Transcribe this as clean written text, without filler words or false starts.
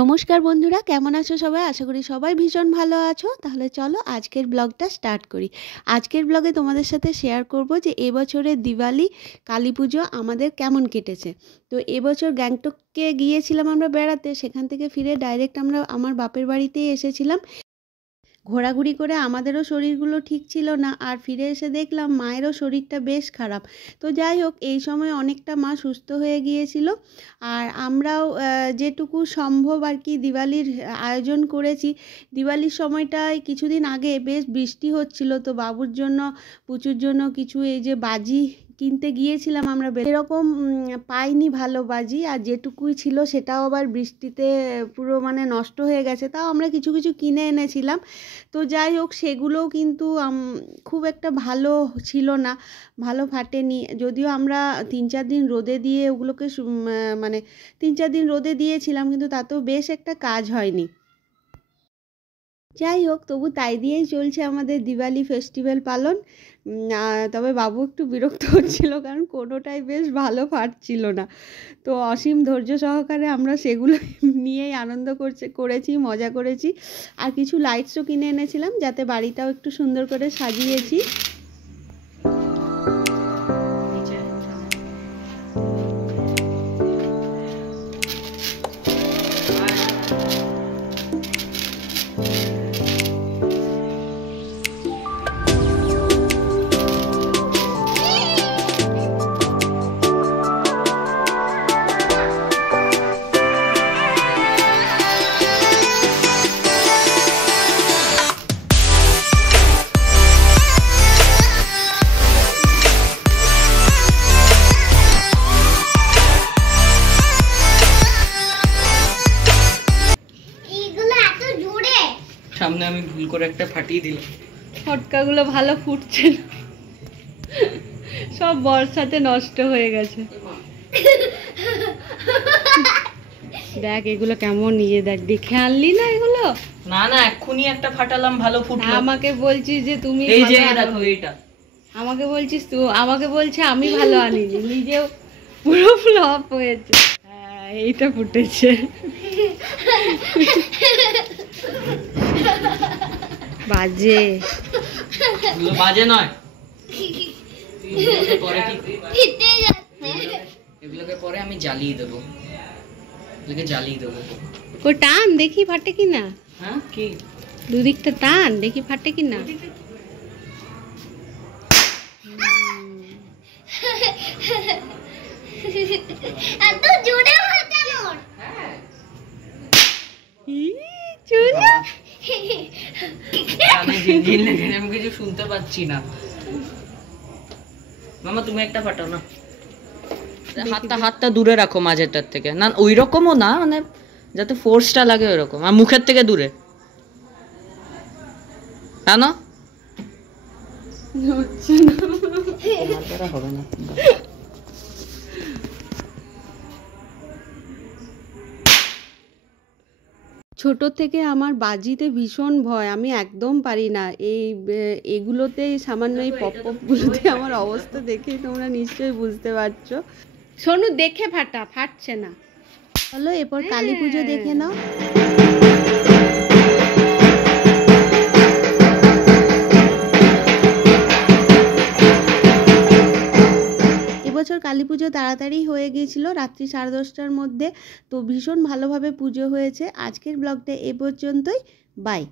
নমস্কার বন্ধুরা, কেমন আছো সবাই? আশা করি সবাই ভীষণ ভালো আছো। তাহলে চলো আজকের ব্লগটা স্টার্ট করি। আজকের ব্লগে তোমাদের সাথে শেয়ার করব যে এবছরের দিওয়ালি কালী পুজো আমাদের কেমন কেটেছে। তো এবছর গ্যাংটকে গিয়েছিলাম আমরা বেড়াতে, সেখান থেকে ফিরে ডাইরেক্ট আমরা আমার বাপের বাড়িতেই এসেছিলাম। ঘোরাঘুরি করে আমাদেরও শরীরগুলো ঠিক ছিল না, আর ফিরে এসে দেখলাম মায়েরও শরীরটা বেশ খারাপ। তো যাই হোক, এই সময় অনেকটা মা সুস্থ হয়ে গিয়েছিল। আর আমরাও যেটুকু সম্ভব আর কি দিওয়ালির আয়োজন করেছি। দিওয়ালির সময়টায় কিছুদিন আগে বেশ বৃষ্টি হচ্ছিল, তো বাবুর জন্য পুচুর জন্য কিছু এই যে বাজি কিনতে গিয়েছিলাম আমরা, এরকম পাইনি ভালো বাজি, আর যেটুকুই ছিল সেটাও আবার বৃষ্টিতে পুরো মানে নষ্ট হয়ে গেছে। তাও আমরা কিছু কিছু কিনে এনেছিলাম। তো যাই হোক, সেগুলোও কিন্তু খুব একটা ভালো ছিল না, ভালো ফাটেনি। যদিও আমরা 3-4 দিন রোদে দিয়ে ওগুলোকে মানে 3-4 দিন রোদে দিয়েছিলাম, কিন্তু তাতেও বেশ একটা কাজ হয়নি। যাই হোক, তবু তাই দিয়েই চলছে আমাদের দিওয়ালি ফেস্টিভ্যাল পালন। তবে বাবু একটু বিরক্ত হচ্ছিল, কারণ কোনোটাই বেশ ভালো ফাটছিল না। তো অসীম ধৈর্য সহকারে আমরা সেগুলো নিয়েই আনন্দ করেছি, মজা করেছি। আর কিছু লাইটসও কিনে এনেছিলাম, যাতে বাড়িটাও একটু সুন্দর করে সাজিয়েছি। সামনে আমি ভুল করে একটা ফাটিয়ে দিলাম। ফটকাগুলো ভালো ফুটছে না, সব বর্ষাতে নষ্ট হয়ে গেছে। দেখ এগুলো কেমন, নিয়ে দেখ, দেখে আনলি না এগুলো? না না, এক্ষুনি একটা ফাটালাম, ভালো ফুটলো। আমাকে বলছিস যে তুমি, এই যে দেখো এইটা, আমাকে বলছিস তুই, আমাকে বলছে আমি ভালো আনিনি, নিজেও পুরো ফ্লপ হয়েছে। হ্যাঁ, এইটা ফুটেছে। বাজে, এগুলো বাজে নয়, এগুলোকে পরে আমি জ্বালিয়ে দেবো, এগুলোকে জ্বালিয়ে দেবো। ও টান দেখি ফাটে কিনা। হ্যাঁ, কি দুদিকটা টান দেখি ফাটে কিনা। এত জোরে ফাটানো। আমি কিছু শুনতে পাচ্ছি না। মামা তুমি একটা ফাটাও না, হাতটা দূরে রাখো মাঝেরটার থেকে। না ওই রকমও না, মানে যাতে ফোর্সটা লাগে ওই রকম, আর মুখের থেকে দূরে। কেন হবে না? ছোট থেকে আমার বাজিতে ভীষণ ভয়, আমি একদম পারি না। এগুলোতে সামান্য এই পপগুলোতে আমার অবস্থা দেখেই তোমরা নিশ্চয়ই বুঝতে পারছো। সোনু দেখে ফাটছে না। চলো এরপর কালী পুজো দেখে নাও। এবছর কালী পুজো তাড়াতাড়ি হয়ে গিয়েছিল, রাত্রি 10:30টার মধ্যে। তো ভীষণ ভালোভাবে পুজো হয়েছে। আজকের ব্লগটা এ পর্যন্তই, বাই।